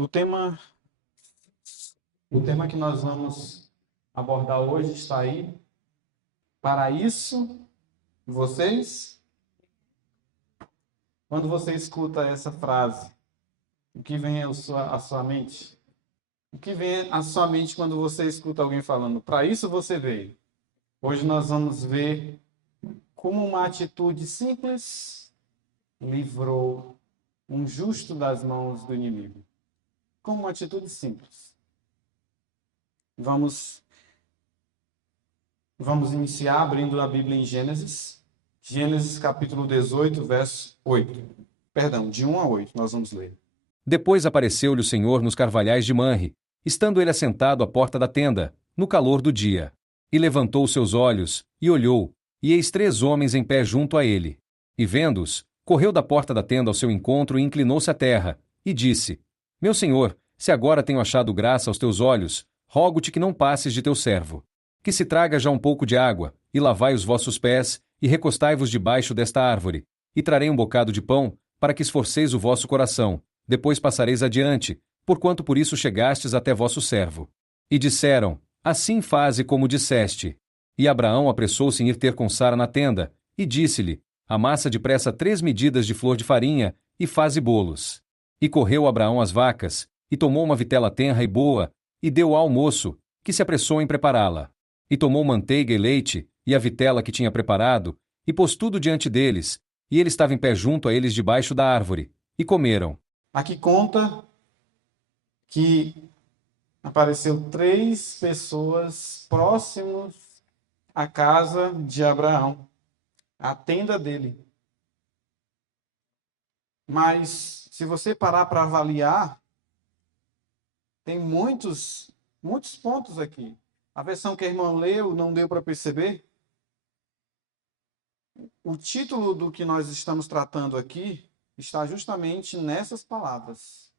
O tema, o tema que nós vamos abordar hoje está aí. Para isso, vocês, quando você escuta essa frase, o que vem à sua mente? O que vem à sua mente quando você escuta alguém falando, para isso você veio? Hoje nós vamos ver como uma atitude simples livrou um justo das mãos do inimigo. Como uma atitude simples. Vamos iniciar abrindo a Bíblia em Gênesis. Gênesis capítulo 18, verso 8. Perdão, de 1 a 8, nós vamos ler. Depois apareceu-lhe o Senhor nos carvalhais de Manre, estando ele assentado à porta da tenda, no calor do dia. E levantou seus olhos, e olhou, e eis 3 homens em pé junto a ele. E vendo-os, correu da porta da tenda ao seu encontro e inclinou-se à terra, e disse: Meu senhor, se agora tenho achado graça aos teus olhos, rogo-te que não passes de teu servo. Que se traga já um pouco de água, e lavai os vossos pés, e recostai-vos debaixo desta árvore, e trarei um bocado de pão, para que esforceis o vosso coração. Depois passareis adiante, porquanto por isso chegastes até vosso servo. E disseram: Assim faze como disseste. E Abraão apressou-se em ir ter com Sara na tenda, e disse-lhe: Amassa depressa 3 medidas de flor de farinha, e faze bolos. E correu Abraão às vacas, e tomou uma vitela tenra e boa, e deu ao moço, que se apressou em prepará-la. E tomou manteiga e leite, e a vitela que tinha preparado, e pôs tudo diante deles, e ele estava em pé junto a eles debaixo da árvore, e comeram. Aqui conta que apareceu 3 pessoas próximos à casa de Abraão, à tenda dele. Mas, se você parar para avaliar, tem muitos pontos aqui. A versão que a irmã leu não deu para perceber. O título do que nós estamos tratando aqui está justamente nessas palavras.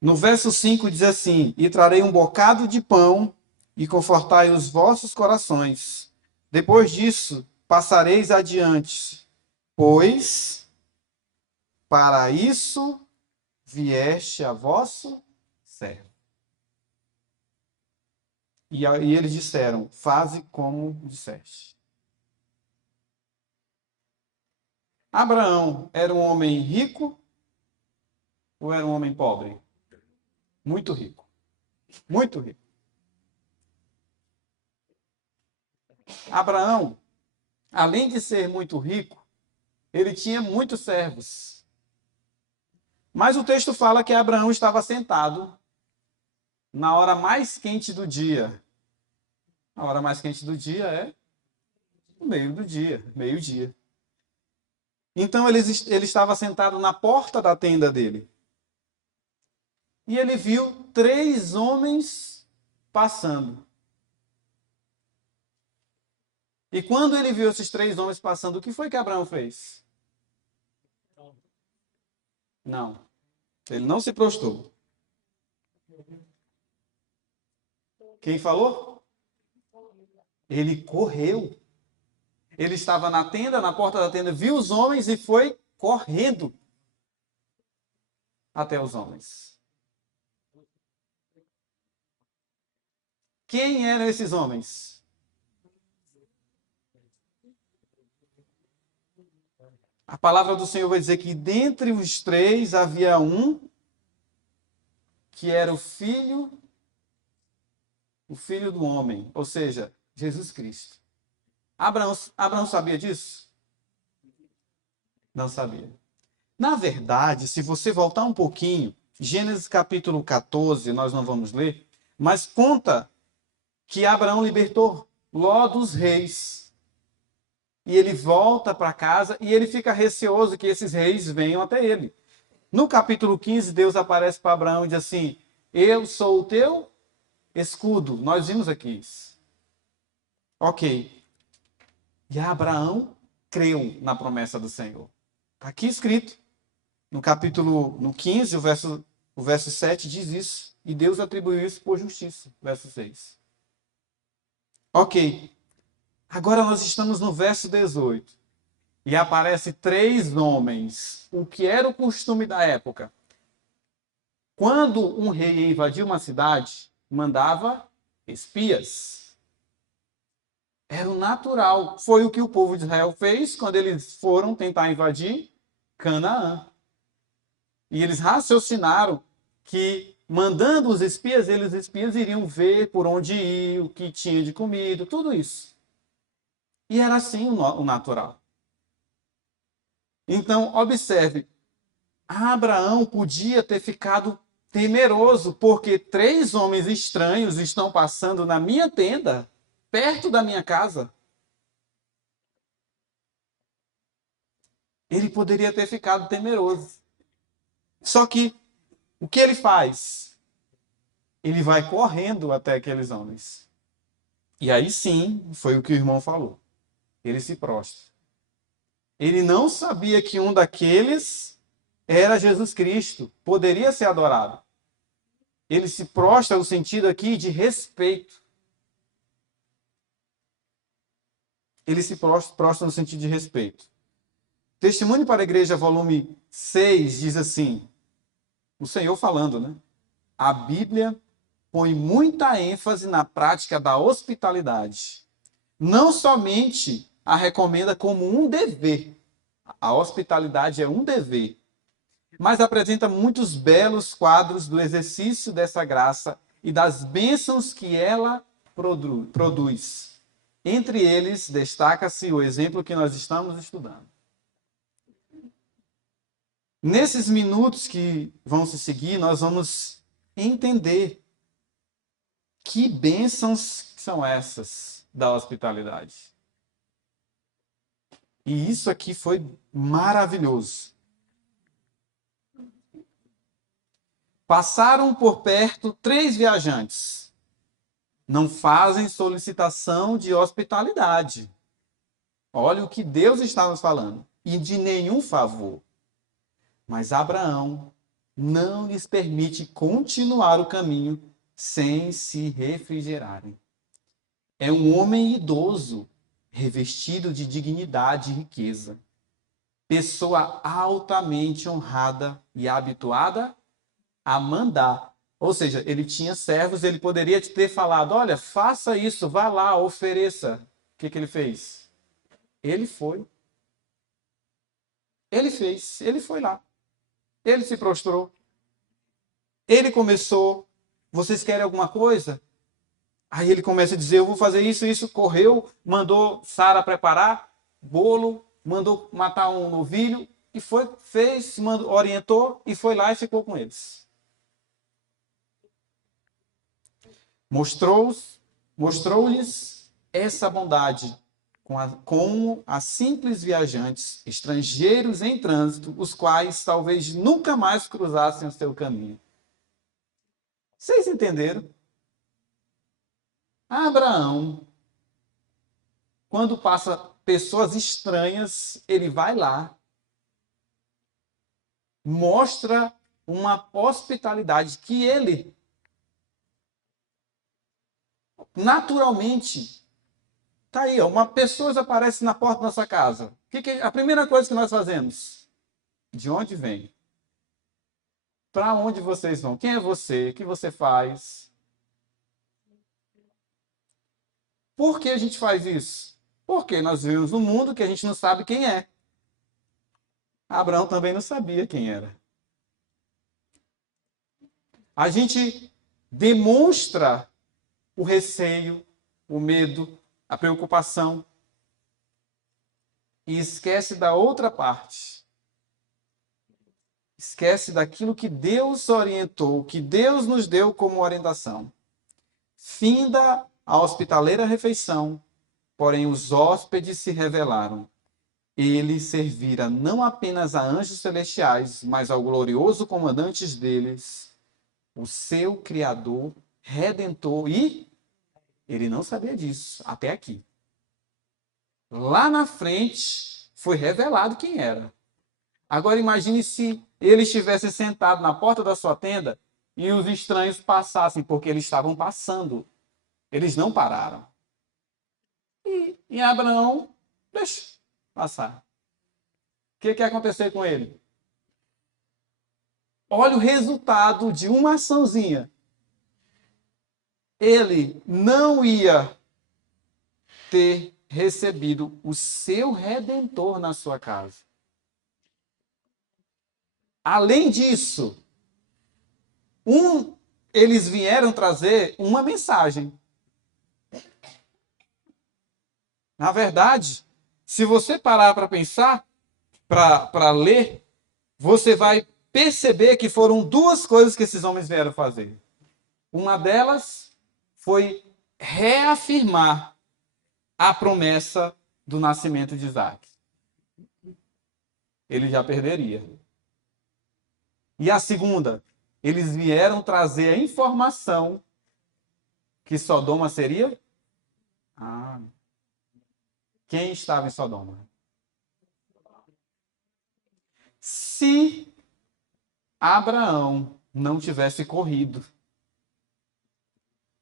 No verso 5 diz assim: E trarei um bocado de pão e confortai os vossos corações. Depois disso, passareis adiante, pois para isso vieste a vosso servo. E eles disseram: Faze como disseste. Abraão era um homem rico ou era um homem pobre? Muito rico. Muito rico. Abraão, além de ser muito rico, ele tinha muitos servos. Mas o texto fala que Abraão estava sentado na hora mais quente do dia. A hora mais quente do dia é no meio do dia, meio-dia. Então ele estava sentado na porta da tenda dele. E ele viu 3 homens passando. E quando ele viu esses 3 homens passando, o que foi que Abraão fez? Não. Ele não se prostrou. Quem falou? Ele correu. Ele estava na tenda, na porta da tenda, viu os homens e foi correndo até os homens. Quem eram esses homens? A palavra do Senhor vai dizer que dentre os 3 havia um que era o filho do homem, ou seja, Jesus Cristo. Abraão sabia disso? Não sabia. Na verdade, se você voltar um pouquinho, Gênesis capítulo 14, nós não vamos ler, mas conta que Abraão libertou Ló dos reis. E ele volta para casa e ele fica receoso que esses reis venham até ele. No capítulo 15, Deus aparece para Abraão e diz assim: Eu sou o teu escudo. Nós vimos aqui isso. Ok. E Abraão creu na promessa do Senhor. Está aqui escrito. No 15, o verso 7 diz isso. E Deus atribuiu isso por justiça. Verso 6. Ok. Agora nós estamos no verso 18. E aparece 3 homens. O que era o costume da época? Quando um rei ia invadir uma cidade, mandava espias. Era o natural. Foi o que o povo de Israel fez quando eles foram tentar invadir Canaã. E eles raciocinaram que, mandando os espias iriam ver por onde ir, o que tinha de comida, tudo isso. E era assim o natural. Então, observe, Abraão podia ter ficado temeroso, porque 3 homens estranhos estão passando na minha tenda, perto da minha casa. Ele poderia ter ficado temeroso. Só que, o que ele faz? Ele vai correndo até aqueles homens. E aí sim, foi o que o irmão falou. Ele se prostra. Ele não sabia que um daqueles era Jesus Cristo, poderia ser adorado. Ele se prostra no sentido aqui de respeito. Ele se prostra no sentido de respeito. Testemunho para a Igreja, volume 6, diz assim, o Senhor falando, né? A Bíblia põe muita ênfase na prática da hospitalidade. Não somente a recomenda como um dever. A hospitalidade é um dever, mas apresenta muitos belos quadros do exercício dessa graça e das bênçãos que ela produz. Entre eles, destaca-se o exemplo que nós estamos estudando. Nesses minutos que vão se seguir, nós vamos entender que bênçãos são essas da hospitalidade. E isso aqui foi maravilhoso. Passaram por perto 3 viajantes. Não fazem solicitação de hospitalidade. Olha o que Deus está nos falando. E de nenhum favor. Mas Abraão não lhes permite continuar o caminho sem se refrigerarem. É um homem idoso, revestido de dignidade e riqueza. Pessoa altamente honrada e habituada a mandar. Ou seja, ele tinha servos, ele poderia ter falado, olha, faça isso, vá lá, ofereça. O que ele fez? Ele foi. Ele fez, ele foi lá. Ele se prostrou. Ele começou, vocês querem alguma coisa? Aí ele começa a dizer, eu vou fazer isso, isso. Correu, mandou Sara preparar bolo, mandou matar um novilho, e foi, fez, mandou, orientou, e foi lá e ficou com eles. Mostrou-lhes essa bondade como a simples viajantes, estrangeiros em trânsito, os quais talvez nunca mais cruzassem o seu caminho. Vocês entenderam? Abraão, quando passa pessoas estranhas, ele vai lá, mostra uma hospitalidade que ele, naturalmente, tá aí, ó, uma pessoa aparece na porta da nossa casa. A primeira coisa que nós fazemos? De onde vem? Para onde vocês vão? Quem é você? O que você faz? Por que a gente faz isso? Porque nós vivemos num mundo que a gente não sabe quem é. Abraão também não sabia quem era. A gente demonstra o receio, o medo, a preocupação e esquece da outra parte. Esquece daquilo que Deus orientou, que Deus nos deu como orientação. Finda a hospitaleira refeição, porém os hóspedes se rebelaram. Ele servira não apenas a anjos celestiais, mas ao glorioso comandante deles, o seu Criador, Redentor, e ele não sabia disso até aqui. Lá na frente foi revelado quem era. Agora imagine se ele estivesse sentado na porta da sua tenda e os estranhos passassem, porque eles estavam passando. Eles não pararam. E Abraão, deixa passar. O que ia acontecer com ele? Olha o resultado de uma açãozinha. Ele não ia ter recebido o seu Redentor na sua casa. Além disso, eles vieram trazer uma mensagem. Na verdade, se você parar para pensar, para ler, você vai perceber que foram duas coisas que esses homens vieram fazer. Uma delas foi reafirmar a promessa do nascimento de Isaac. Ele já perderia. E a segunda, eles vieram trazer a informação que Sodoma seria? Quem estava em Sodoma? Se Abraão não tivesse corrido,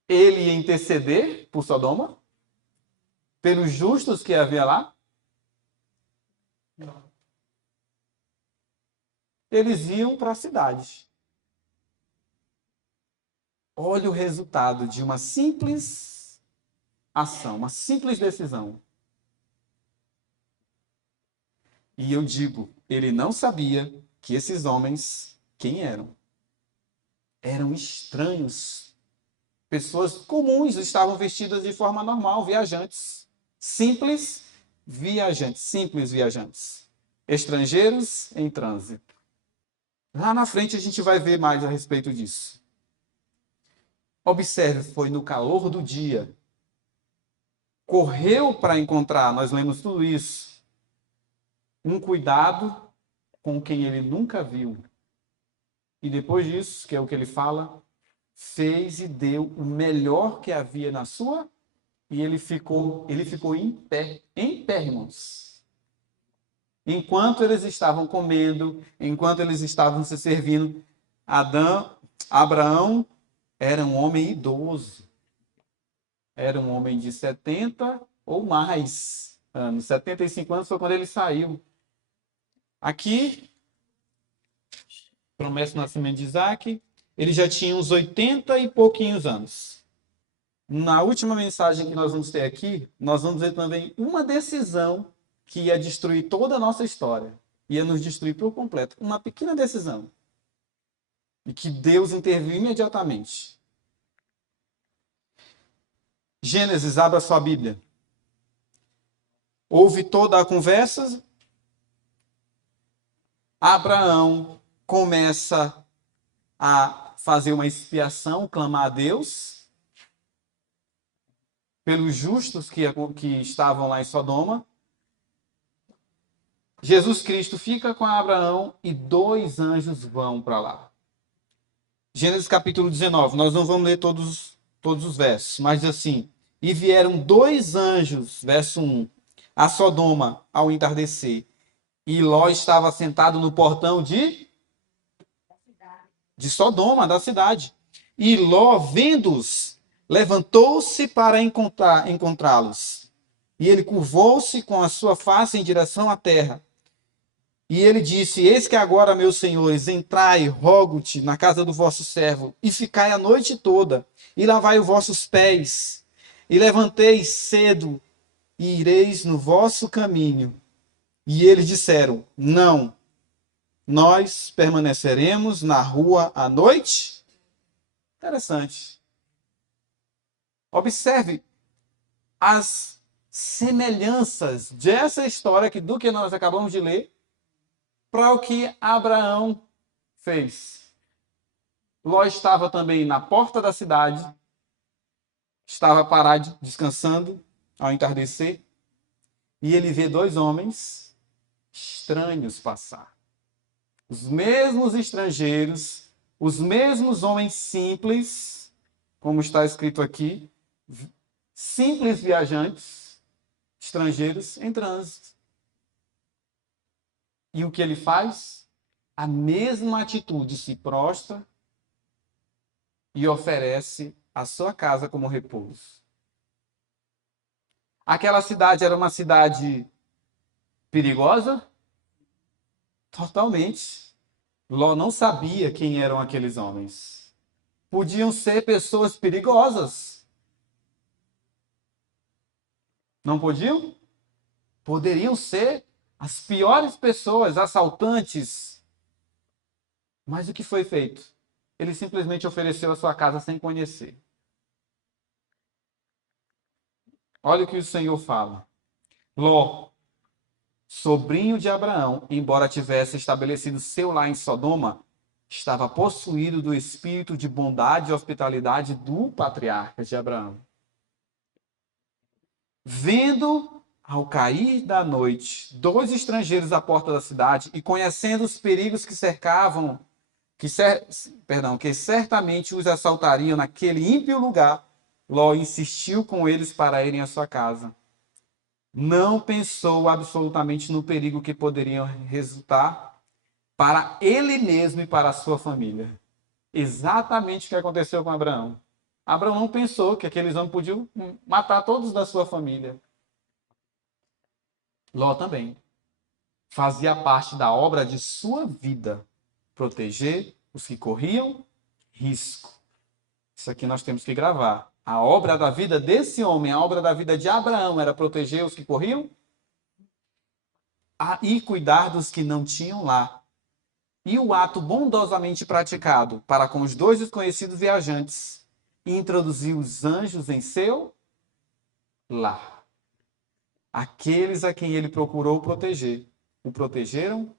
ele ia interceder por Sodoma? Pelos justos que havia lá? Não. Eles iam para a cidade. Olha o resultado de uma simples ação, uma simples decisão. E eu digo, ele não sabia que esses homens, quem eram? Eram estranhos. Pessoas comuns, estavam vestidas de forma normal, viajantes. Simples viajantes. Estrangeiros em trânsito. Lá na frente a gente vai ver mais a respeito disso. Observe, foi no calor do dia. Correu para encontrar, nós lemos tudo isso. Um cuidado com quem ele nunca viu. E depois disso, que é o que ele fala, fez e deu o melhor que havia na sua, e ele ficou em pé, irmãos. Enquanto eles estavam comendo, enquanto eles estavam se servindo, Abraão era um homem idoso. Era um homem de 70 ou mais anos. 75 anos foi quando ele saiu. Aqui, promessa do nascimento de Isaac, ele já tinha uns 80 e pouquinhos anos. Na última mensagem que nós vamos ter aqui, nós vamos ver também uma decisão que ia destruir toda a nossa história. Ia nos destruir por completo. Uma pequena decisão. E que Deus interviu imediatamente. Gênesis, abra sua Bíblia. Houve toda a conversa. Abraão começa a fazer uma expiação, clamar a Deus pelos justos que estavam lá em Sodoma. Jesus Cristo fica com Abraão e 2 anjos vão para lá. Gênesis capítulo 19, nós não vamos ler todos os versos, mas assim, e vieram 2 anjos, verso 1, a Sodoma ao entardecer, e Ló estava sentado no portão de Sodoma, da cidade. E Ló, vendo-os, levantou-se para encontrá-los. E ele curvou-se com a sua face em direção à terra. E ele disse: Eis que agora, meus senhores, entrai, rogo-te, na casa do vosso servo, e ficai a noite toda, e lavai os vossos pés, e levanteis cedo, e ireis no vosso caminho. E eles disseram: Não, nós permaneceremos na rua à noite. Interessante. Observe as semelhanças dessa história do que nós acabamos de ler para o que Abraão fez. Ló estava também na porta da cidade, estava parado, descansando ao entardecer, e ele vê 2 homens estranhos passar. Os mesmos estrangeiros, os mesmos homens simples, como está escrito aqui, simples viajantes, estrangeiros em trânsito. E o que ele faz? A mesma atitude, se prostra e oferece a sua casa como repouso. Aquela cidade era uma cidade perigosa? Totalmente. Ló não sabia quem eram aqueles homens. Podiam ser pessoas perigosas. Não podiam? Poderiam ser as piores pessoas, assaltantes. Mas o que foi feito? Ele simplesmente ofereceu a sua casa sem conhecer. Olha o que o Senhor fala. Ló, sobrinho de Abraão, embora tivesse estabelecido seu lar em Sodoma, estava possuído do espírito de bondade e hospitalidade do patriarca de Abraão. Vendo, ao cair da noite, dois estrangeiros à porta da cidade e conhecendo os perigos que cercavam, que certamente os assaltariam naquele ímpio lugar, Ló insistiu com eles para irem à sua casa. Não pensou absolutamente no perigo que poderiam resultar para ele mesmo e para a sua família. Exatamente o que aconteceu com Abraão. Abraão não pensou que aqueles homens podiam matar todos da sua família. Ló também. Fazia parte da obra de sua vida. Proteger os que corriam risco. Isso aqui nós temos que gravar. A obra da vida desse homem, a obra da vida de Abraão era proteger os que corriam e cuidar dos que não tinham lá. E o ato bondosamente praticado para com os dois desconhecidos viajantes, introduzir os anjos em seu lar. Aqueles a quem ele procurou proteger, o protegeram.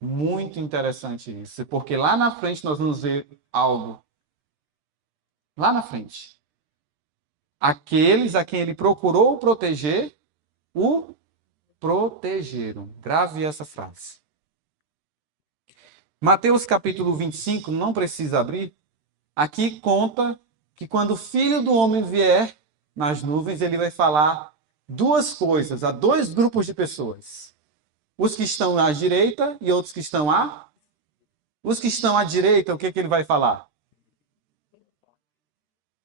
Muito interessante isso, porque lá na frente nós vamos ver algo. Lá na frente. Aqueles a quem ele procurou proteger, o protegeram. Grave essa frase. Mateus capítulo 25, não precisa abrir. Aqui conta que quando o Filho do Homem vier nas nuvens, ele vai falar duas coisas a dois grupos de pessoas. Os que estão à direita e outros que estão à... Os que estão à direita, o que ele vai falar?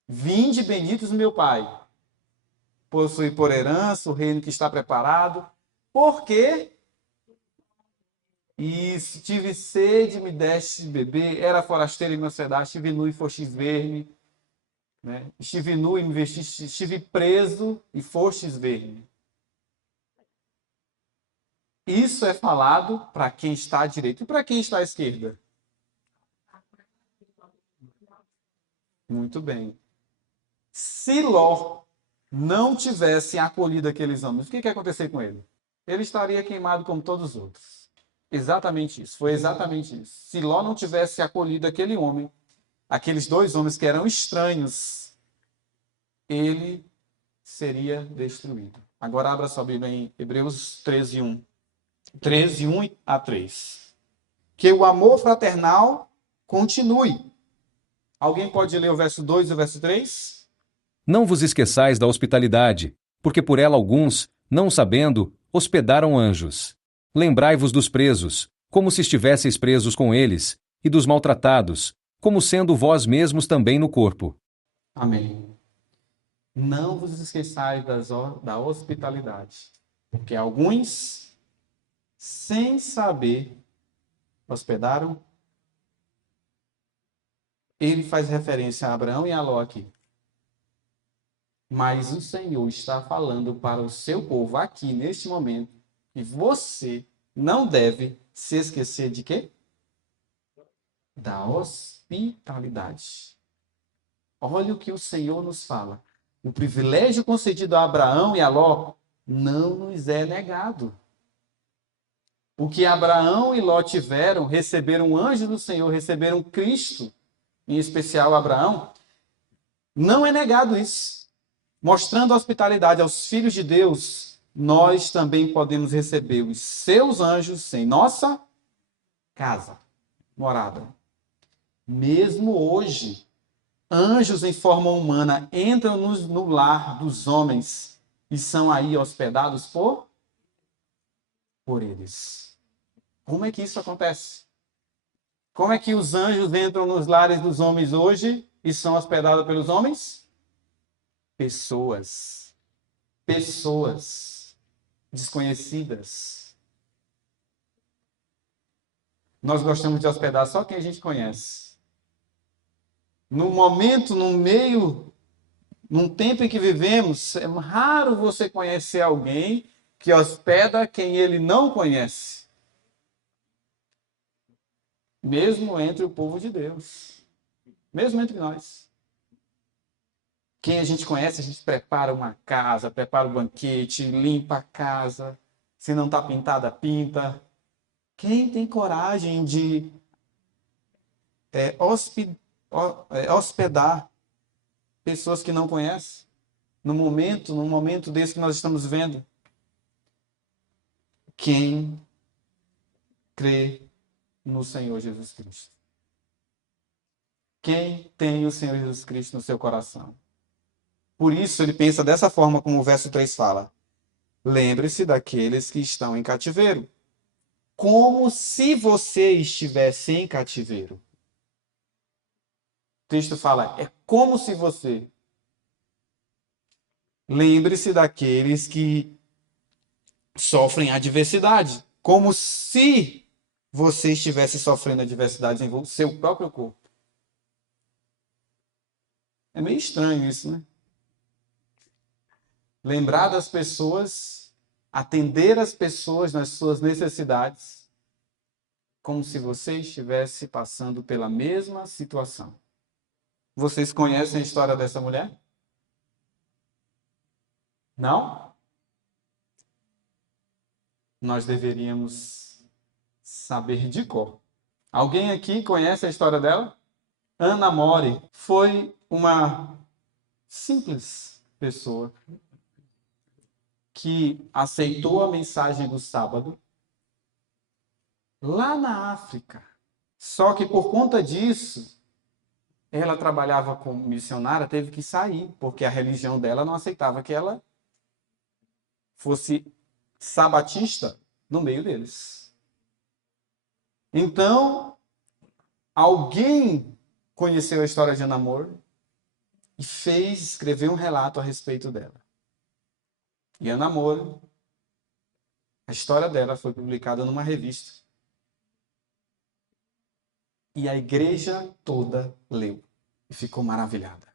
Vinde, benditos meu Pai. Possui por herança o reino que está preparado. Porque isso, tive sede, me deste de beber, era forasteiro e me hospedaste, estive nu e fostes ver-me, né? Estive nu e me vestiste, estive preso e fostes ver-me. Isso é falado para quem está à direita. E para quem está à esquerda? Muito bem. Se Ló não tivesse acolhido aqueles homens, o que ia acontecer com ele? Ele estaria queimado como todos os outros. Exatamente isso. Foi exatamente isso. Se Ló não tivesse acolhido aquele homem, aqueles dois homens que eram estranhos, ele seria destruído. Agora abra sua Bíblia em Hebreus 13, 1. 13, 1 a 3. Que o amor fraternal continue. Alguém pode ler o verso 2 e o verso 3? Não vos esqueçais da hospitalidade, porque por ela alguns, não sabendo, hospedaram anjos. Lembrai-vos dos presos, como se estivesseis presos com eles, e dos maltratados, como sendo vós mesmos também no corpo. Amém. Não vos esqueçais da hospitalidade, porque alguns, sem saber, hospedaram. Ele faz referência a Abraão e a Ló aqui. Mas o Senhor está falando para o seu povo aqui, neste momento, que você não deve se esquecer de quê? Da hospitalidade. Olha o que o Senhor nos fala. O privilégio concedido a Abraão e a Ló não nos é negado. O que Abraão e Ló tiveram, receberam um anjo do Senhor, receberam Cristo, em especial Abraão, não é negado isso. Mostrando hospitalidade aos filhos de Deus, nós também podemos receber os seus anjos em nossa casa, morada. Mesmo hoje, anjos em forma humana entram no lar dos homens e são aí hospedados por eles. Como é que isso acontece? Como é que os anjos entram nos lares dos homens hoje e são hospedados pelos homens? Pessoas desconhecidas. Nós gostamos de hospedar só quem a gente conhece. No momento, no meio, num tempo em que vivemos, é raro você conhecer alguém que hospeda quem ele não conhece. Mesmo entre o povo de Deus. Mesmo entre nós. Quem a gente conhece, a gente prepara uma casa, prepara o banquete, limpa a casa. Se não está pintada, pinta. Quem tem coragem de hospedar pessoas que não conhecem? Num momento desse que nós estamos vendo. Quem crê no Senhor Jesus Cristo? Quem tem o Senhor Jesus Cristo no seu coração? Por isso ele pensa dessa forma como o verso 3 fala. Lembre-se daqueles que estão em cativeiro. Como se você estivesse em cativeiro. O texto fala, é como se você. Lembre-se daqueles que sofrem adversidade. Como se você estivesse sofrendo adversidade em seu próprio corpo. É meio estranho isso, né? Lembrar das pessoas, atender as pessoas nas suas necessidades, como se você estivesse passando pela mesma situação. Vocês conhecem a história dessa mulher? Não? Nós deveríamos saber de cor. Alguém aqui conhece a história dela? Ana Mori foi uma simples pessoa que aceitou a mensagem do sábado lá na África. Só que por conta disso, ela trabalhava como missionária, teve que sair, porque a religião dela não aceitava que ela fosse sabatista no meio deles. Então, alguém conheceu a história de Ana Moore e escreveu um relato a respeito dela. E Ana Moore, a história dela foi publicada numa revista. E a igreja toda leu e ficou maravilhada.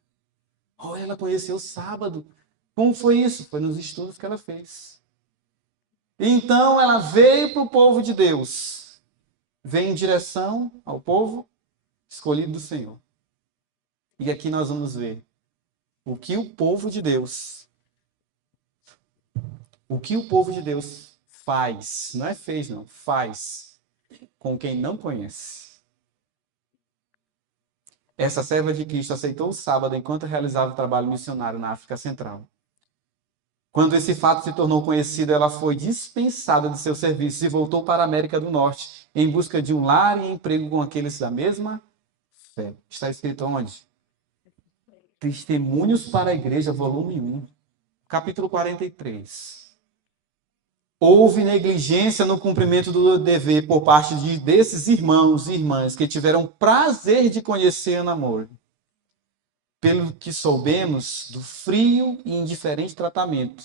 Oh, ela conheceu o sábado. Como foi isso? Foi nos estudos que ela fez. Então ela veio para o povo de Deus. Veio em direção ao povo escolhido do Senhor. E aqui nós vamos ver o que o povo de Deus faz, não é fez não, faz com quem não conhece. Essa serva de Cristo aceitou o sábado enquanto realizava o trabalho missionário na África Central. Quando esse fato se tornou conhecido, ela foi dispensada de seu serviço e voltou para a América do Norte em busca de um lar e emprego com aqueles da mesma fé. Está escrito onde? Testemunhos para a Igreja, volume 1, capítulo 43. Houve negligência no cumprimento do dever por parte desses irmãos e irmãs que tiveram prazer de conhecer Ana Moore. Pelo que soubemos do frio e indiferente tratamento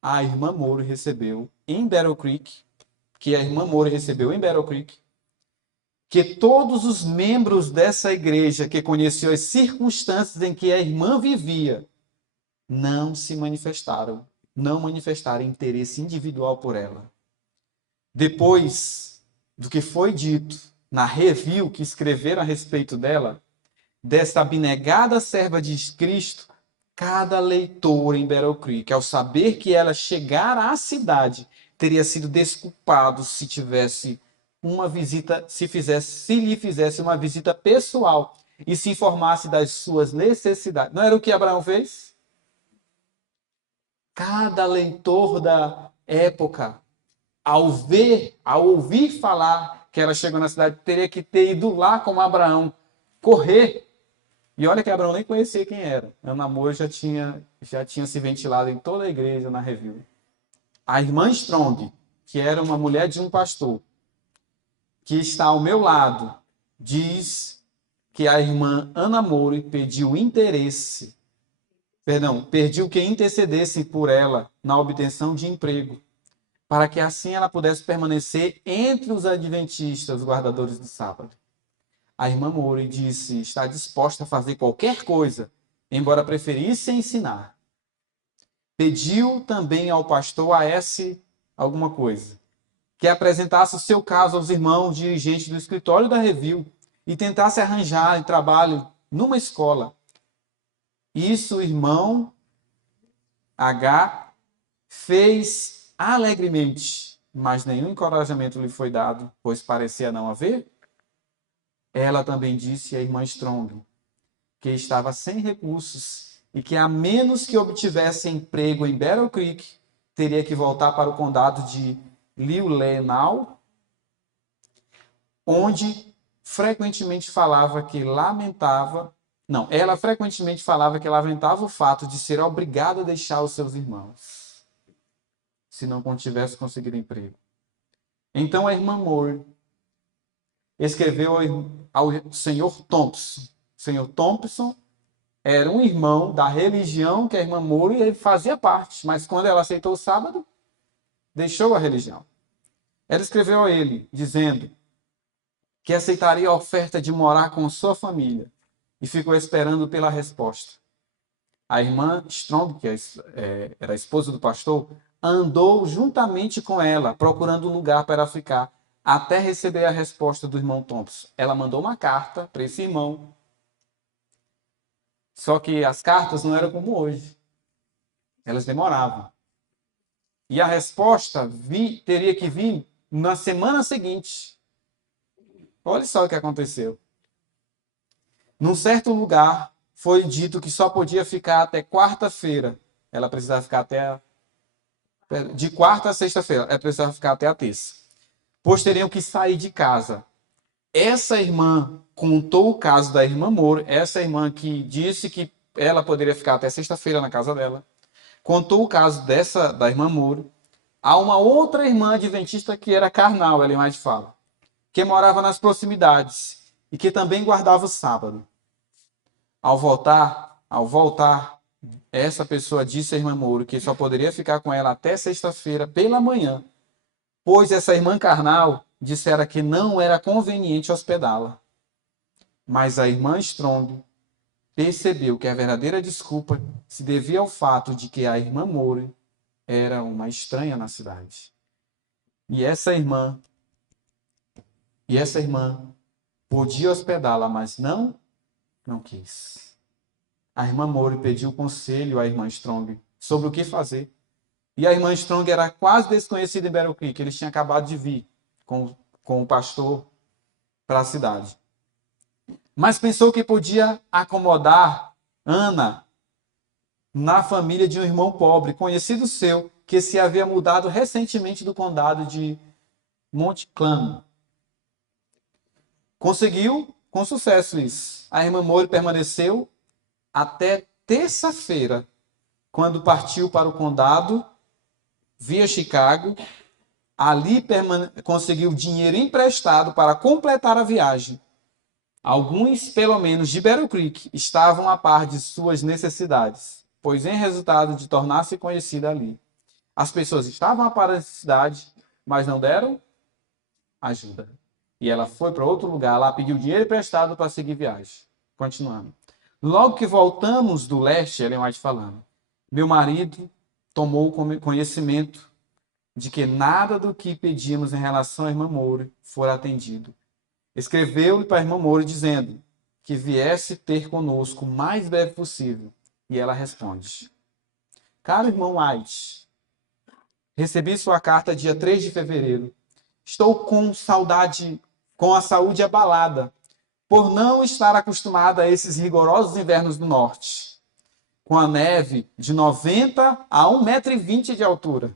a irmã Moore recebeu em Battle Creek, que todos os membros dessa igreja que conheceu as circunstâncias em que a irmã vivia não manifestaram interesse individual por ela. Depois do que foi dito na review que escreveram a respeito dela, dessa abnegada serva de Cristo, cada leitor em Battle Creek, ao saber que ela chegara à cidade, teria sido desculpado se lhe fizesse uma visita pessoal e se informasse das suas necessidades. Não era o que Abraão fez? Cada leitor da época, ao ouvir falar que ela chegou na cidade, teria que ter ido lá como Abraão, correr. E olha que Abraão nem conhecia quem era. Ana Moore já tinha se ventilado em toda a igreja na review. A irmã Strong, que era uma mulher de um pastor, que está ao meu lado, diz que a irmã Ana Moore pediu que intercedessem por ela na obtenção de emprego. para que assim ela pudesse permanecer entre os adventistas, os guardadores do sábado. A irmã Moore disse estar disposta a fazer qualquer coisa, embora preferisse ensinar. Pediu também ao pastor A.S. alguma coisa, que apresentasse o seu caso aos irmãos dirigentes do escritório da Review e tentasse arranjar trabalho numa escola. Isso o irmão H fez alegremente, mas nenhum encorajamento lhe foi dado, pois parecia não haver. Ela também disse à irmã Strong que estava sem recursos e que, a menos que obtivesse emprego em Battle Creek, teria que voltar para o condado de Liulenau, onde frequentemente falava que lamentava. Não, ela frequentemente falava que lamentava o fato de ser obrigada a deixar os seus irmãos, se não tivesse conseguido emprego. Então a irmã Moore escreveu ao Sr. Thompson. O Sr. Thompson era um irmão da religião que a irmã Moore fazia parte, mas quando ela aceitou o sábado, deixou a religião. Ela escreveu a ele, dizendo que aceitaria a oferta de morar com sua família, e ficou esperando pela resposta. A irmã Strong, que era a esposa do pastor, andou juntamente com ela, procurando um lugar para ficar, até receber a resposta do irmão Thompson. Ela mandou uma carta para esse irmão, só que as cartas não eram como hoje. Elas demoravam. E a resposta teria que vir na semana seguinte. Olha só o que aconteceu. Num certo lugar, foi dito que só podia ficar até quarta-feira. Ela precisava ficar de quarta a sexta-feira. Ela precisava ficar até a terça. Pois teriam que sair de casa. Essa irmã contou o caso da irmã Moore, essa irmã que disse que ela poderia ficar até sexta-feira na casa dela, contou o caso da irmã Moore a uma outra irmã adventista que era carnal, ela mais fala, que morava nas proximidades e que também guardava o sábado. Ao voltar, essa pessoa disse à irmã Moore que só poderia ficar com ela até sexta-feira pela manhã, pois essa irmã carnal dissera que não era conveniente hospedá-la. Mas a irmã Strong percebeu que a verdadeira desculpa se devia ao fato de que a irmã Moore era uma estranha na cidade. E essa irmã podia hospedá-la, mas não quis. A irmã Moore pediu conselho à irmã Strong sobre o que fazer. E a irmã Strong era quase desconhecida em Battle Creek. Eles tinham acabado de vir com o pastor para a cidade. Mas pensou que podia acomodar Ana na família de um irmão pobre, conhecido seu, que se havia mudado recentemente do condado de Montclair. Conseguiu com sucesso isso. A irmã Moore permaneceu até terça-feira, quando partiu para o condado via Chicago. Ali conseguiu dinheiro emprestado para completar a viagem. Alguns, pelo menos, de Battle Creek estavam a par de suas necessidades, pois em resultado de tornar-se conhecida ali, as pessoas estavam a par da necessidade, mas não deram ajuda. E ela foi para outro lugar, lá pediu dinheiro emprestado para seguir viagem. Continuando. Logo que voltamos do leste, Ellen White falando, meu marido tomou conhecimento de que nada do que pedimos em relação à irmã Moore fora atendido. Escreveu-lhe para a irmã Moore dizendo que viesse ter conosco o mais breve possível. E ela responde: caro irmão White, recebi sua carta dia 3 de fevereiro. Estou com a saúde abalada, por não estar acostumada a esses rigorosos invernos do norte, com a neve de 90 a 1,20 m de altura.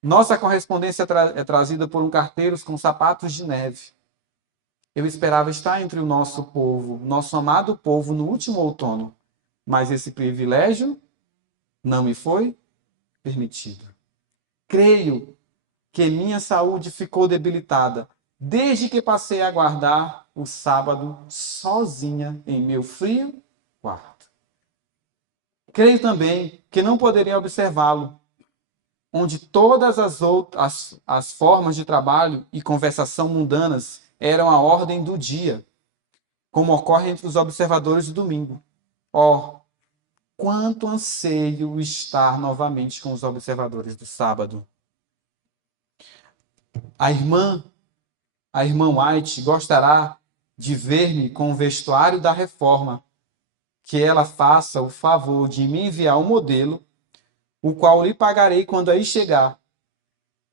Nossa correspondência é trazida por um carteiro com sapatos de neve. Eu esperava estar entre o nosso povo, nosso amado povo, no último outono, mas esse privilégio não me foi permitido. Creio que minha saúde ficou debilitada desde que passei a aguardar o sábado sozinha em meu frio quarto. Creio também que não poderia observá-lo, onde todas as formas de trabalho e conversação mundanas eram a ordem do dia, como ocorre entre os observadores do domingo. Oh, quanto anseio estar novamente com os observadores do sábado. A irmã White gostará de ver-me com o vestuário da reforma, que ela faça o favor de me enviar um modelo, o qual lhe pagarei quando aí chegar.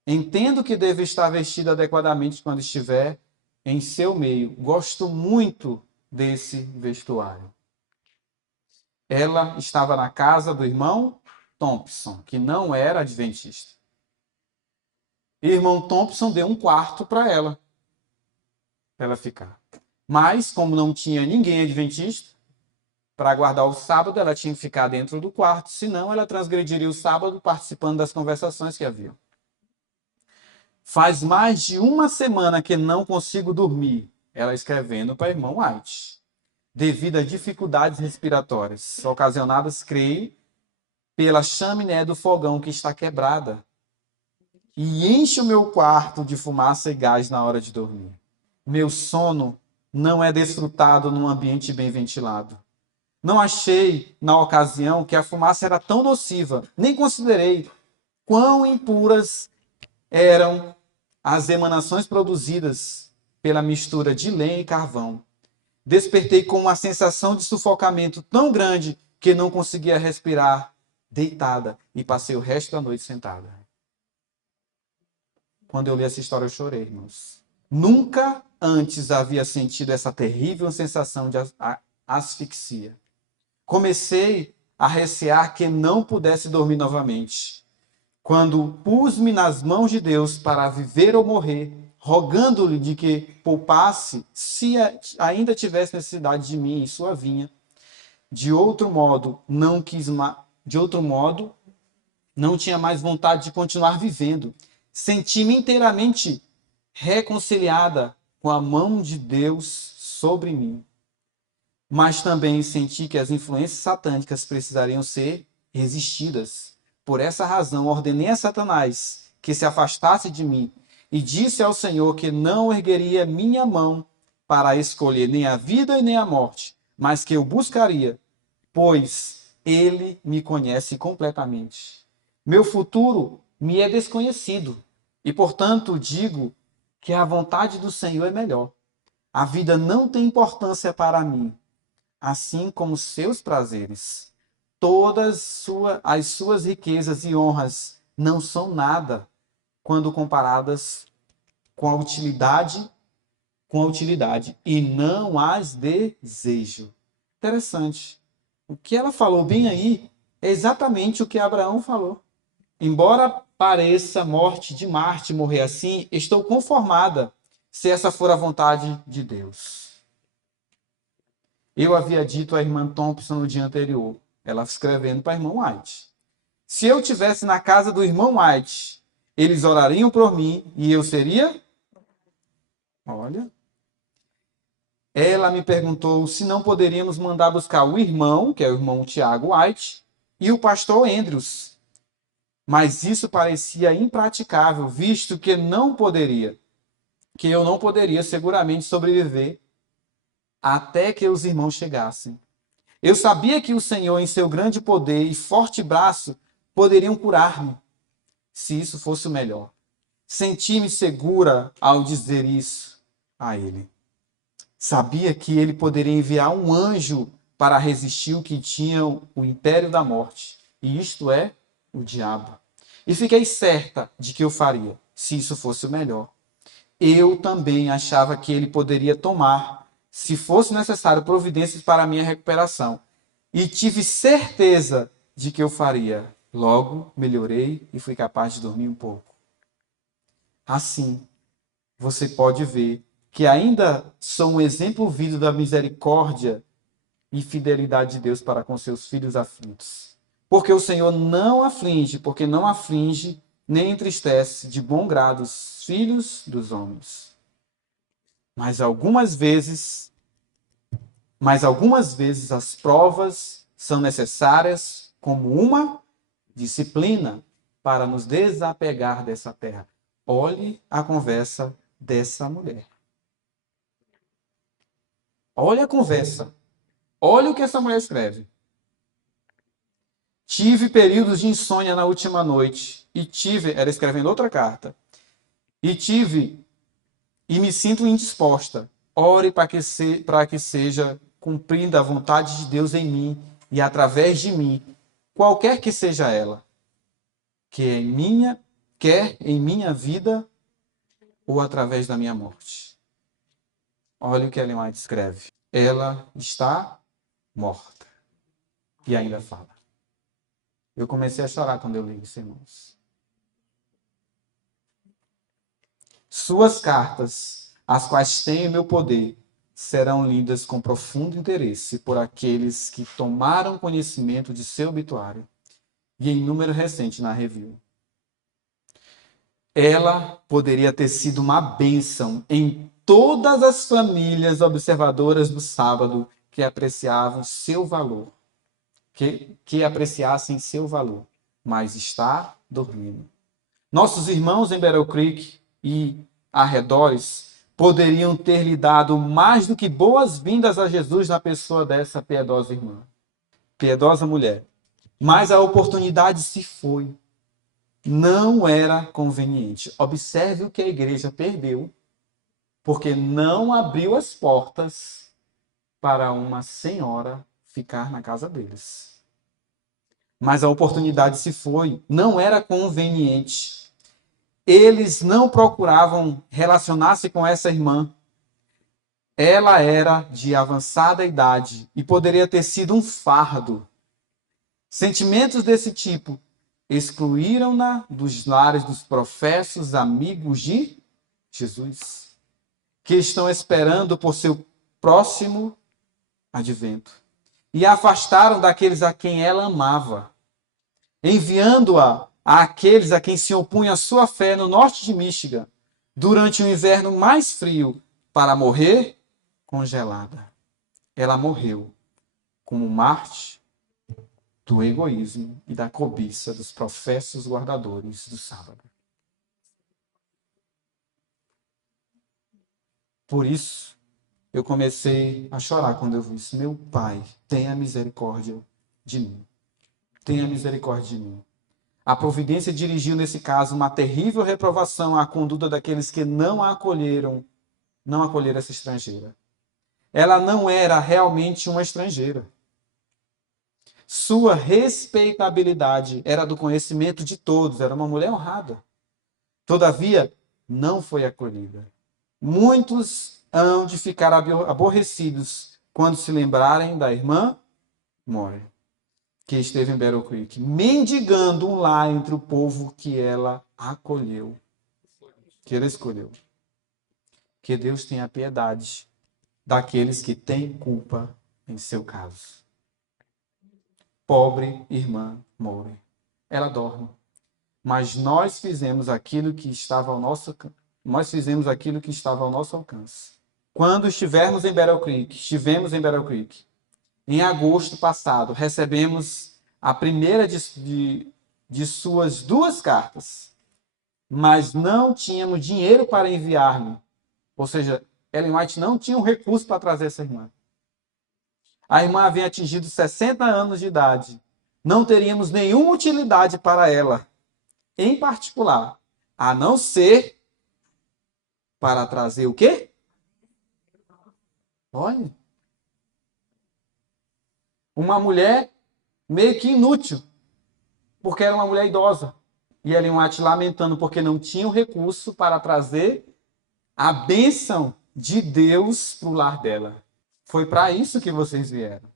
Entendo que devo estar vestido adequadamente quando estiver em seu meio. Gosto muito desse vestuário. Ela estava na casa do irmão Thompson, que não era adventista. E o irmão Thompson deu um quarto para ela ficar. Mas, como não tinha ninguém adventista, para guardar o sábado, ela tinha que ficar dentro do quarto, senão ela transgrediria o sábado participando das conversações que haviam. Faz mais de uma semana que não consigo dormir, ela escrevendo para a irmã White, devido a dificuldades respiratórias, ocasionadas, creio, pela chaminé do fogão que está quebrada, e enche o meu quarto de fumaça e gás na hora de dormir. Meu sono não é desfrutado num ambiente bem ventilado. Não achei, na ocasião, que a fumaça era tão nociva, nem considerei quão impuras eram as emanações produzidas pela mistura de lenha e carvão. Despertei com uma sensação de sufocamento tão grande que não conseguia respirar deitada e passei o resto da noite sentada. Quando eu li essa história, eu chorei, irmãos. Nunca antes havia sentido essa terrível sensação de asfixia. Comecei a recear que não pudesse dormir novamente. Quando pus-me nas mãos de Deus para viver ou morrer, rogando-lhe de que poupasse, se ainda tivesse necessidade de mim em sua vinha. De outro modo, não tinha mais vontade de continuar vivendo. Senti-me inteiramente reconciliada com a mão de Deus sobre mim. Mas também senti que as influências satânicas precisariam ser resistidas. Por essa razão, ordenei a Satanás que se afastasse de mim e disse ao Senhor que não ergueria minha mão para escolher nem a vida e nem a morte, mas que eu buscaria, pois ele me conhece completamente. Meu futuro me é desconhecido e, portanto, digo que a vontade do Senhor é melhor. A vida não tem importância para mim, assim como seus prazeres. Todas as suas riquezas e honras não são nada quando comparadas com a utilidade, e não as desejo. Interessante. O que ela falou bem aí é exatamente o que Abraão falou. Embora pareça morte de Marte morrer assim, estou conformada se essa for a vontade de Deus. Eu havia dito à irmã Thompson no dia anterior, ela escrevendo para a irmã White. Se eu estivesse na casa do irmão White, eles orariam por mim e eu seria? Olha. Ela me perguntou se não poderíamos mandar buscar o irmão, que é o irmão Tiago White, e o pastor Andrews. Mas isso parecia impraticável, visto que eu não poderia seguramente sobreviver até que os irmãos chegassem. Eu sabia que o Senhor, em seu grande poder e forte braço, poderiam curar-me, se isso fosse o melhor. Senti-me segura ao dizer isso a ele. Sabia que ele poderia enviar um anjo para resistir o que tinha o império da morte, e isto é, o diabo. E fiquei certa de que eu faria, se isso fosse o melhor. Eu também achava que ele poderia tomar, se fosse necessário, providências para a minha recuperação. E tive certeza de que eu faria. Logo, melhorei e fui capaz de dormir um pouco. Assim, você pode ver que ainda sou um exemplo vivo da misericórdia e fidelidade de Deus para com seus filhos aflitos. Porque o Senhor não aflige, nem entristece de bom grado os filhos dos homens. Mas algumas vezes as provas são necessárias como uma disciplina para nos desapegar dessa terra. Olhe a conversa dessa mulher. Olha a conversa. Olha o que essa mulher escreve. Tive períodos de insônia na última noite. Ela escrevendo outra carta. E me sinto indisposta. Ore para que seja cumprida a vontade de Deus em mim e através de mim, qualquer que seja ela, quer em minha vida ou através da minha morte. Olha o que Ellen White escreve. Ela está morta. E ainda fala. Eu comecei a chorar quando eu li isso, irmãos. Suas cartas, as quais tenho meu poder, serão lidas com profundo interesse por aqueles que tomaram conhecimento de seu obituário e em número recente na review. Ela poderia ter sido uma bênção em todas as famílias observadoras do sábado que apreciavam seu valor, que apreciassem seu valor, mas está dormindo. Nossos irmãos em Battle Creek e arredores poderiam ter lhe dado mais do que boas-vindas a Jesus na pessoa dessa piedosa irmã, piedosa mulher. Mas a oportunidade se foi. Não era conveniente. Observe o que a igreja perdeu, porque não abriu as portas para uma senhora ficar na casa deles. Mas a oportunidade se foi. Não era conveniente. Eles não procuravam relacionar-se com essa irmã. Ela era de avançada idade e poderia ter sido um fardo. Sentimentos desse tipo excluíram-na dos lares dos professos amigos de Jesus, que estão esperando por seu próximo advento, e a afastaram daqueles a quem ela amava, enviando-a àqueles a quem se opunha à sua fé no norte de Michigan, durante o inverno mais frio, para morrer congelada. Ela morreu como Marte do egoísmo e da cobiça dos professos guardadores do sábado. Por isso, eu comecei a chorar quando eu vi isso. Meu Pai, tenha misericórdia de mim. Tenha misericórdia de mim. A providência dirigiu, nesse caso, uma terrível reprovação à conduta daqueles que não acolheram essa estrangeira. Ela não era realmente uma estrangeira. Sua respeitabilidade era do conhecimento de todos, era uma mulher honrada. Todavia, não foi acolhida. Muitos hão de ficar aborrecidos quando se lembrarem da irmã More, que esteve em Battle Creek, mendigando um lar entre o povo que ela acolheu, que ela escolheu. Que Deus tenha piedade daqueles que têm culpa em seu caso. Pobre irmã More. Ela dorme. Mas nós fizemos aquilo que estava ao nosso alcance. Quando estivemos em Battle Creek, em agosto passado, recebemos a primeira de suas 2 cartas, mas não tínhamos dinheiro para enviar-lhe. Ou seja, Ellen White não tinha um recurso para trazer essa irmã. A irmã havia atingido 60 anos de idade. Não teríamos nenhuma utilidade para ela, em particular, a não ser para trazer o quê? Olha. Uma mulher meio que inútil, porque era uma mulher idosa. E Ellen White lamentando porque não tinha o recurso para trazer a bênção de Deus para o lar dela. Foi para isso que vocês vieram.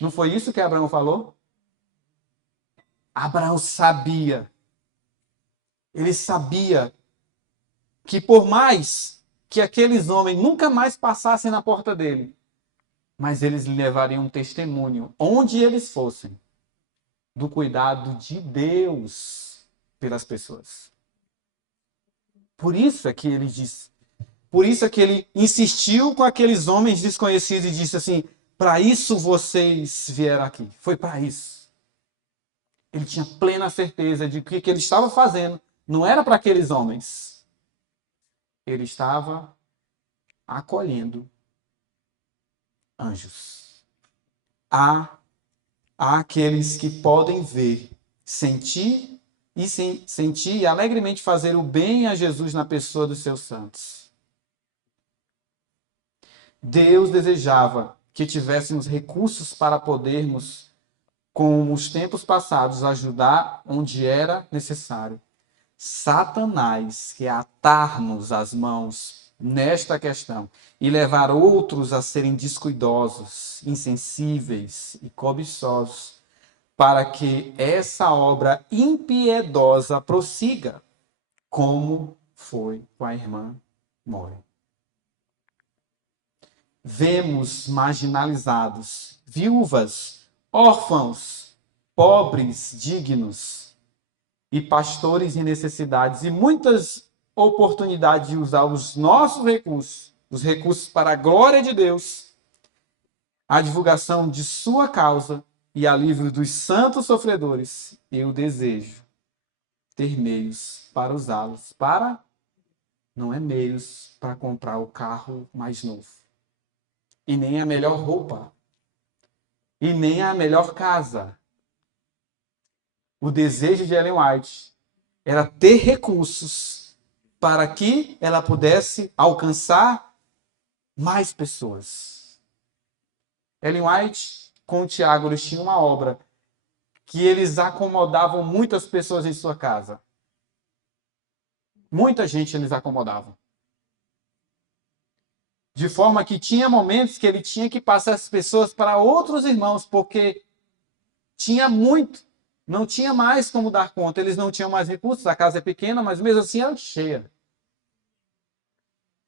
Não foi isso que Abraão falou? Abraão sabia. Ele sabia que por mais que aqueles homens nunca mais passassem na porta dele, mas eles lhe levariam um testemunho, onde eles fossem, do cuidado de Deus pelas pessoas. Por isso é que ele disse, por isso é que ele insistiu com aqueles homens desconhecidos e disse assim: para isso vocês vieram aqui. Foi para isso. Ele tinha plena certeza de que o que ele estava fazendo não era para aqueles homens. Ele estava acolhendo anjos. Há aqueles que podem ver, sentir e alegremente fazer o bem a Jesus na pessoa dos seus santos. Deus desejava que tivéssemos recursos para podermos, como os tempos passados, ajudar onde era necessário. Satanás quer atar-nos as mãos nesta questão e levar outros a serem descuidosos, insensíveis e cobiçosos, para que essa obra impiedosa prossiga, como foi com a irmã More. Vemos marginalizados, viúvas, órfãos, pobres dignos e pastores em necessidades e muitas oportunidades de usar os nossos recursos, os recursos para a glória de Deus, a divulgação de sua causa e alívio dos santos sofredores. Eu desejo ter meios para usá-los, não é meios para comprar o carro mais novo, e nem a melhor roupa, e nem a melhor casa. O desejo de Ellen White era ter recursos para que ela pudesse alcançar mais pessoas. Ellen White, com o Tiago, eles tinham uma obra que eles acomodavam muitas pessoas em sua casa. Muita gente eles acomodavam. De forma que tinha momentos que ele tinha que passar as pessoas para outros irmãos, porque tinha muito. Não tinha mais como dar conta. Eles não tinham mais recursos. A casa é pequena, mas mesmo assim era cheia.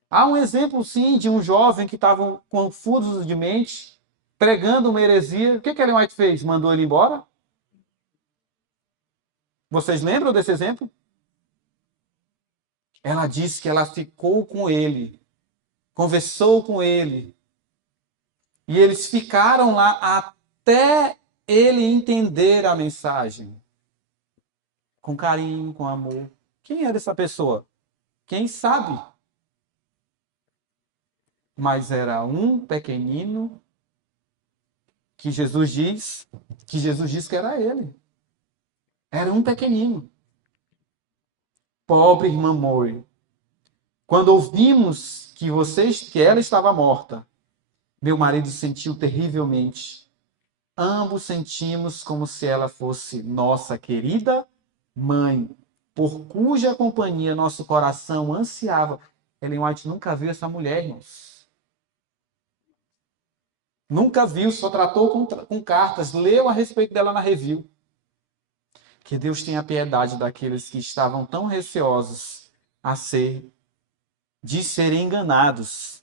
Há um exemplo, sim, de um jovem que estava confuso de mente, pregando uma heresia. O que Ellen White fez? Mandou ele embora? Vocês lembram desse exemplo? Ela disse que ela ficou com ele, conversou com ele, e eles ficaram lá até ele entender a mensagem. Com carinho, com amor. Quem era essa pessoa? Quem sabe? Mas era um pequenino que Jesus diz que era ele. Era um pequenino. Pobre irmã More. Quando ouvimos que ela estava morta, meu marido sentiu terrivelmente. Ambos sentimos como se ela fosse nossa querida mãe, por cuja companhia nosso coração ansiava. Ellen White nunca viu essa mulher, irmãos. Nunca viu, só tratou com cartas, leu a respeito dela na review. Que Deus tenha piedade daqueles que estavam tão receosos de serem enganados,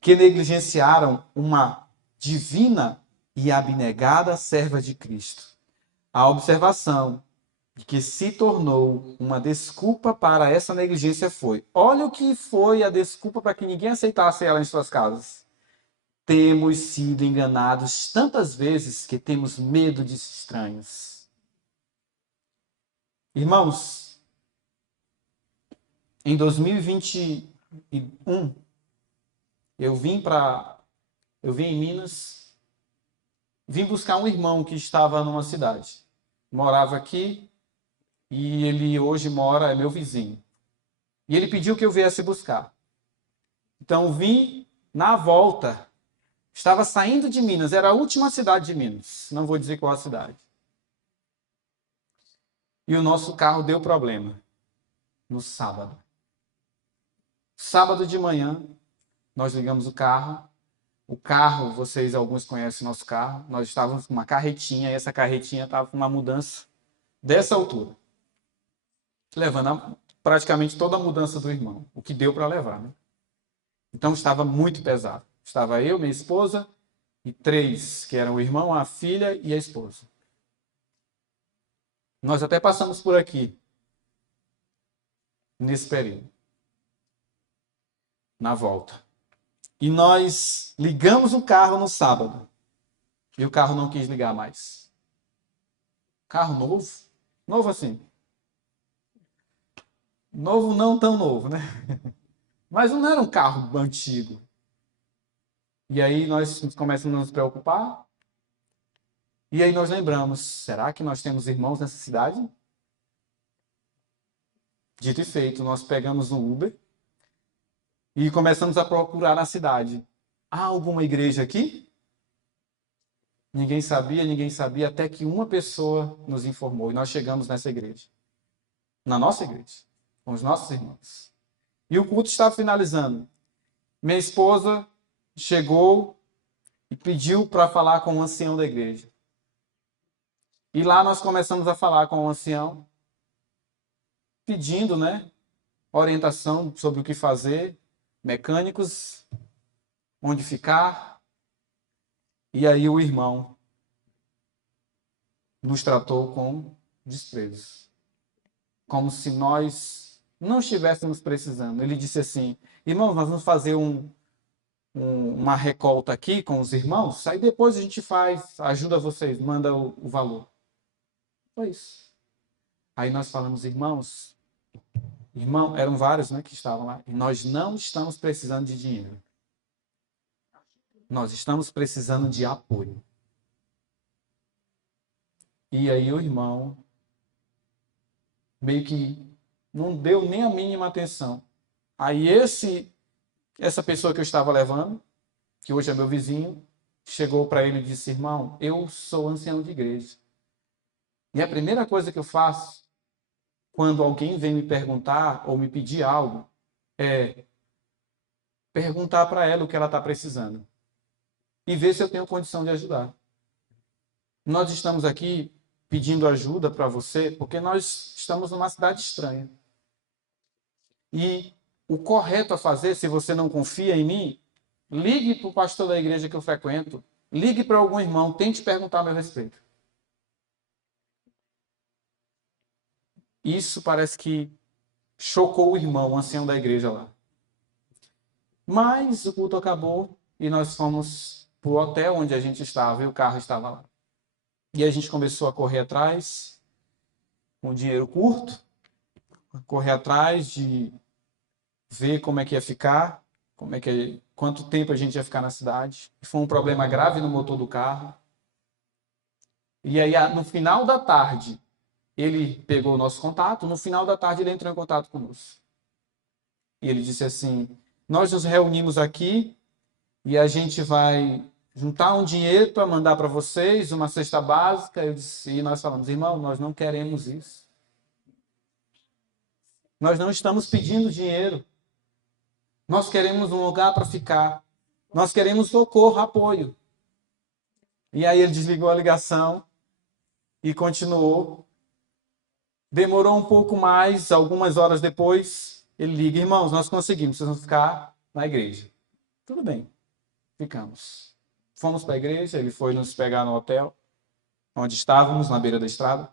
que negligenciaram uma divina e abnegada serva de Cristo. A observação de que se tornou uma desculpa para essa negligência foi: olha o que foi a desculpa para que ninguém aceitasse ela em suas casas. Temos sido enganados tantas vezes que temos medo de estranhos. Irmãos, em 2021, eu vim em Minas, vim buscar um irmão que estava numa cidade. Morava aqui e ele hoje é meu vizinho. E ele pediu que eu viesse buscar. Então vim na volta. Estava saindo de Minas, era a última cidade de Minas. Não vou dizer qual a cidade. E o nosso carro deu problema no sábado. Sábado de manhã, nós ligamos o carro. O carro, vocês alguns conhecem o nosso carro. Nós estávamos com uma carretinha e essa carretinha estava com uma mudança dessa altura. Levando praticamente toda a mudança do irmão. O que deu para levar, né? Então estava muito pesado. Estava eu, minha esposa e 3, que eram o irmão, a filha e a esposa. Nós até passamos por aqui, nesse período, na volta. E nós ligamos o carro no sábado. E o carro não quis ligar mais. Carro novo? Novo assim. Novo não tão novo, né? Mas não era um carro antigo. E aí nós começamos a nos preocupar. E aí nós lembramos, será que nós temos irmãos nessa cidade? Dito e feito, nós pegamos um Uber e começamos a procurar na cidade. Há alguma igreja aqui? Ninguém sabia, até que uma pessoa nos informou e nós chegamos nessa igreja. Na nossa igreja, com os nossos irmãos. E o culto estava finalizando. Minha esposa chegou e pediu para falar com o ancião da igreja. E lá nós começamos a falar com o ancião, pedindo, né, orientação sobre o que fazer, mecânicos, onde ficar. E aí o irmão nos tratou com desprezo, como se nós não estivéssemos precisando. Ele disse assim: irmãos, nós vamos fazer uma recolta aqui com os irmãos, aí depois a gente faz, ajuda vocês, manda o valor. Foi isso. Aí nós falamos, irmãos, eram vários, né, que estavam lá, e nós não estamos precisando de dinheiro. Nós estamos precisando de apoio. E aí o irmão meio que não deu nem a mínima atenção. Aí essa pessoa que eu estava levando, que hoje é meu vizinho, chegou para ele e disse: irmão, eu sou ancião de igreja. E a primeira coisa que eu faço quando alguém vem me perguntar ou me pedir algo é perguntar para ela o que ela está precisando e ver se eu tenho condição de ajudar. Nós estamos aqui pedindo ajuda para você porque nós estamos numa cidade estranha. E o correto a fazer, se você não confia em mim, ligue para o pastor da igreja que eu frequento, ligue para algum irmão, tente perguntar a meu respeito. Isso parece que chocou o irmão, o ancião da igreja lá. Mas o culto acabou e nós fomos para o hotel onde a gente estava e o carro estava lá. E a gente começou a correr atrás, com dinheiro curto, correr atrás de ver como é que ia ficar, quanto tempo a gente ia ficar na cidade. Foi um problema grave no motor do carro. E aí, no final da tarde, ele pegou o nosso contato. No final da tarde, ele entrou em contato conosco. E ele disse assim: nós nos reunimos aqui e a gente vai juntar um dinheiro para mandar para vocês, uma cesta básica. E nós falamos: irmão, nós não queremos isso. Nós não estamos pedindo dinheiro. Nós queremos um lugar para ficar. Nós queremos socorro, apoio. E aí ele desligou a ligação e continuou. Demorou um pouco mais, algumas horas depois, ele liga: irmãos, nós conseguimos, vocês vão ficar na igreja. Tudo bem, ficamos. Fomos para a igreja, ele foi nos pegar no hotel, onde estávamos, na beira da estrada.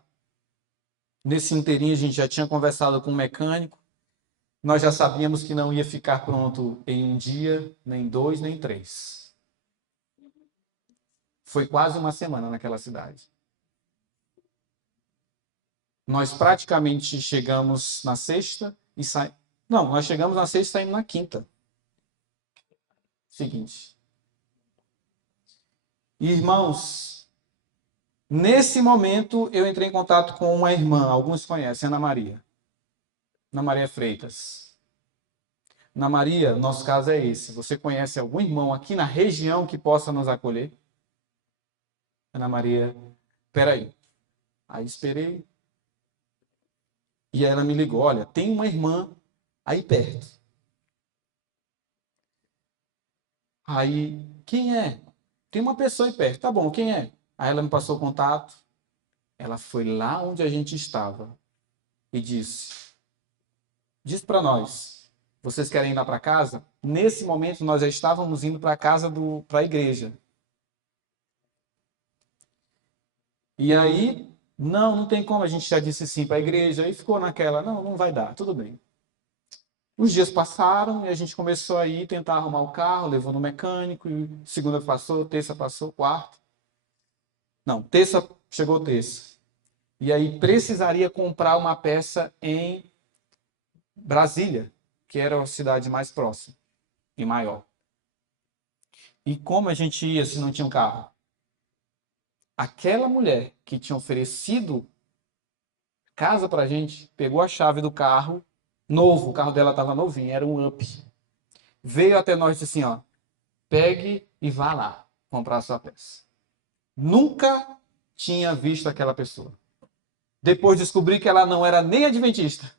Nesse inteirinho a gente já tinha conversado com um mecânico. Nós já sabíamos que não ia ficar pronto em um dia, nem 2, nem 3. Foi quase uma semana naquela cidade. Nós praticamente chegamos na sexta e saímos. Não, nós chegamos na sexta e saímos na quinta. Seguinte. Irmãos, nesse momento eu entrei em contato com uma irmã, alguns conhecem, Ana Maria. Ana Maria Freitas. Ana Maria, nosso caso é esse. Você conhece algum irmão aqui na região que possa nos acolher? Ana Maria, peraí. Aí esperei. E ela me ligou: olha, tem uma irmã aí perto. Aí, quem é? Tem uma pessoa aí perto. Tá bom, quem é? Aí ela me passou o contato. Ela foi lá onde a gente estava e diz para nós: vocês querem ir lá para casa? Nesse momento nós já estávamos indo para a casa para a igreja. E aí, não tem como, a gente já disse sim para a igreja, e ficou naquela: não vai dar, tudo bem. Os dias passaram e a gente começou a ir tentar arrumar o carro, levou no mecânico, e segunda passou, terça passou, quarta. Não, chegou terça. E aí precisaria comprar uma peça em Brasília, que era a cidade mais próxima e maior. E como a gente ia se não tinha um carro? Aquela mulher que tinha oferecido casa pra gente, pegou a chave do carro, novo, o carro dela estava novinho, era um Up. Veio até nós e disse assim, ó, pegue e vá lá comprar a sua peça. Nunca tinha visto aquela pessoa. Depois descobri que ela não era nem adventista.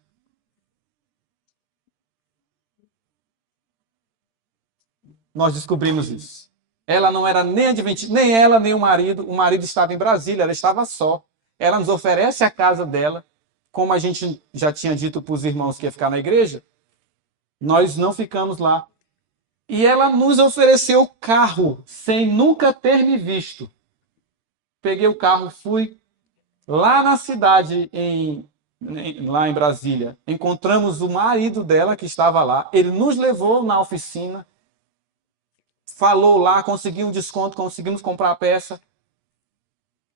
Nós descobrimos isso. Ela não era nem adventista, nem ela, nem o marido. O marido estava em Brasília, ela estava só. Ela nos oferece a casa dela. Como a gente já tinha dito para os irmãos que ia ficar na igreja, nós não ficamos lá. E ela nos ofereceu carro, sem nunca ter me visto. Peguei o carro, fui lá na cidade, lá em Brasília. Encontramos o marido dela, que estava lá. Ele nos levou na oficina, falou lá, conseguiu um desconto, conseguimos comprar a peça.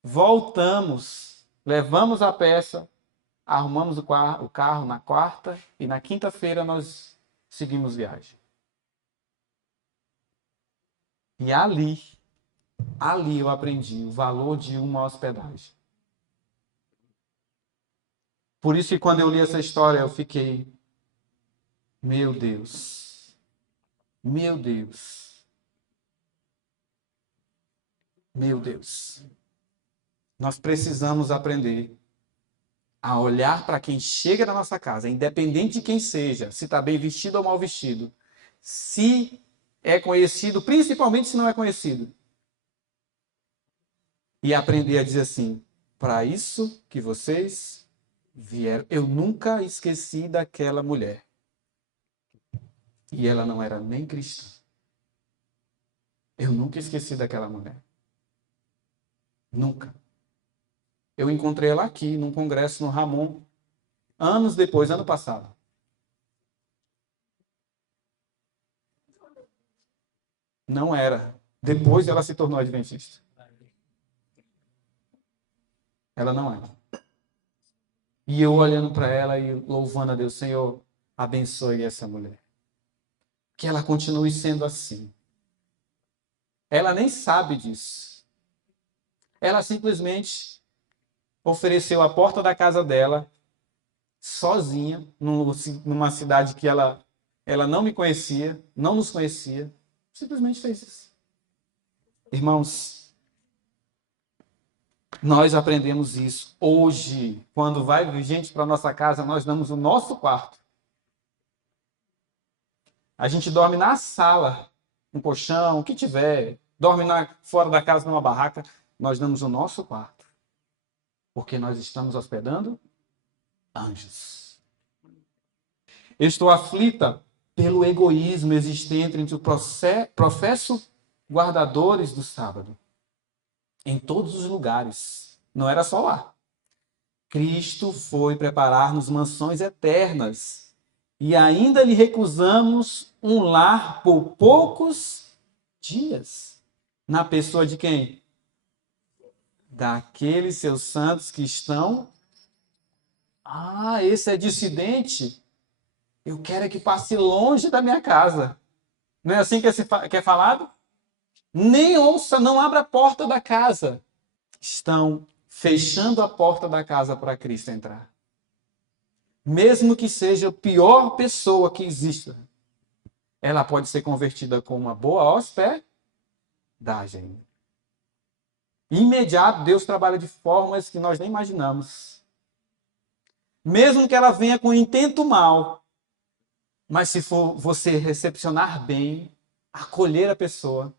Voltamos, levamos a peça, arrumamos o carro na quarta e na quinta-feira nós seguimos viagem. E ali eu aprendi o valor de uma hospedagem. Por isso que quando eu li essa história eu fiquei, meu Deus, meu Deus, meu Deus. Nós precisamos aprender a olhar para quem chega na nossa casa, independente de quem seja, se está bem vestido ou mal vestido, se é conhecido, principalmente se não é conhecido, e aprender a dizer assim, para isso que vocês vieram. Eu nunca esqueci daquela mulher. E ela não era nem cristã. Eu nunca esqueci daquela mulher. Nunca. Eu encontrei ela aqui, num congresso no Ramon, anos depois, ano passado. Não era. Depois ela se tornou adventista. Ela não era. E eu olhando para ela e louvando a Deus, Senhor, abençoe essa mulher. Que ela continue sendo assim. Ela nem sabe disso. Ela simplesmente ofereceu a porta da casa dela, sozinha, numa cidade que ela não me conhecia, não nos conhecia. Simplesmente fez isso. Irmãos, nós aprendemos isso. Hoje, quando vai gente para nossa casa, nós damos o nosso quarto. A gente dorme na sala, um colchão, o que tiver. Dorme fora da casa numa barraca. Nós damos o nosso quarto. Porque nós estamos hospedando anjos. Eu estou aflita pelo egoísmo existente entre os professos guardadores do sábado. Em todos os lugares. Não era só lá. Cristo foi preparar-nos mansões eternas. E ainda lhe recusamos um lar por poucos dias. Na pessoa de quem? Daqueles seus santos que estão... Ah, esse é dissidente. Eu quero é que passe longe da minha casa. Não é assim que é falado? Nem ouça, não abra a porta da casa. Estão fechando a porta da casa para Cristo entrar. Mesmo que seja a pior pessoa que exista, ela pode ser convertida com uma boa hospedagem. Imediato, Deus trabalha de formas que nós nem imaginamos. Mesmo que ela venha com intento mal, mas se for você recepcionar bem, acolher a pessoa,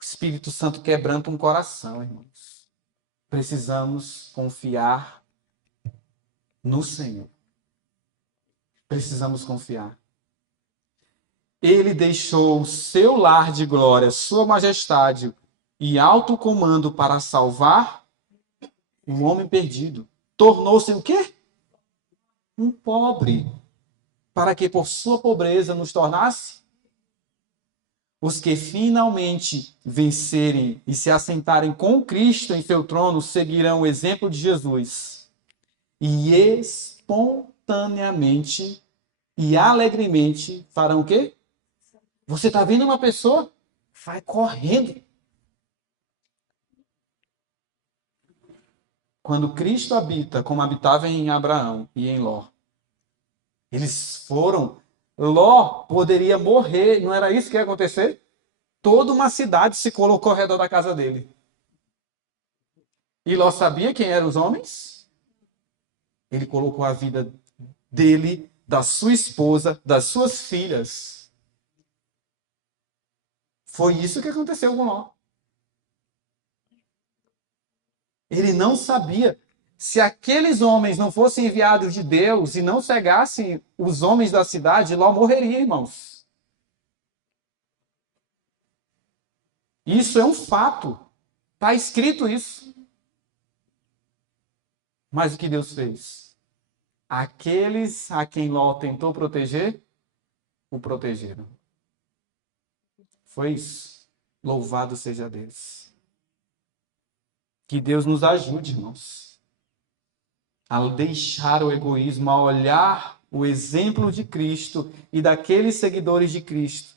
o Espírito Santo quebranta um coração, irmãos. Precisamos confiar no Senhor. Precisamos confiar. Ele deixou o seu lar de glória, sua majestade e alto comando para salvar um homem perdido. Tornou-se o quê? Um pobre. Para que por sua pobreza nos tornasse os que finalmente vencerem e se assentarem com Cristo em seu trono seguirão o exemplo de Jesus. e espontaneamente e alegremente farão o quê? Você está vendo uma pessoa? Vai correndo. Quando Cristo habita, como habitava em Abraão e em Ló, eles foram. Ló poderia morrer, não era isso que ia acontecer? Toda uma cidade se colocou ao redor da casa dele. E Ló sabia quem eram os homens? Ele colocou a vida dele, da sua esposa, das suas filhas. Foi isso que aconteceu com Ló. Ele não sabia. Se aqueles homens não fossem enviados de Deus e não cegassem os homens da cidade, Ló morreria, irmãos. Isso é um fato. Está escrito isso. Mas o que Deus fez? Aqueles a quem Ló tentou proteger, o protegeram. Foi isso. Louvado seja Deus. Que Deus nos ajude, irmãos, a deixar o egoísmo, a olhar o exemplo de Cristo e daqueles seguidores de Cristo.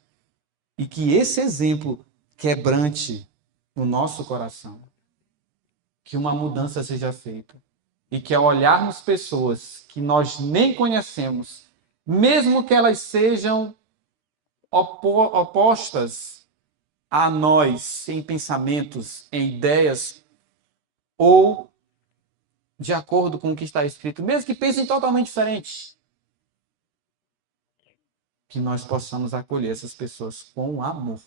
E que esse exemplo quebrante no nosso coração. Que uma mudança seja feita. E que ao olharmos pessoas que nós nem conhecemos, mesmo que elas sejam opostas a nós em pensamentos, em ideias, ou de acordo com o que está escrito, mesmo que pensem totalmente diferente, que nós possamos acolher essas pessoas com amor.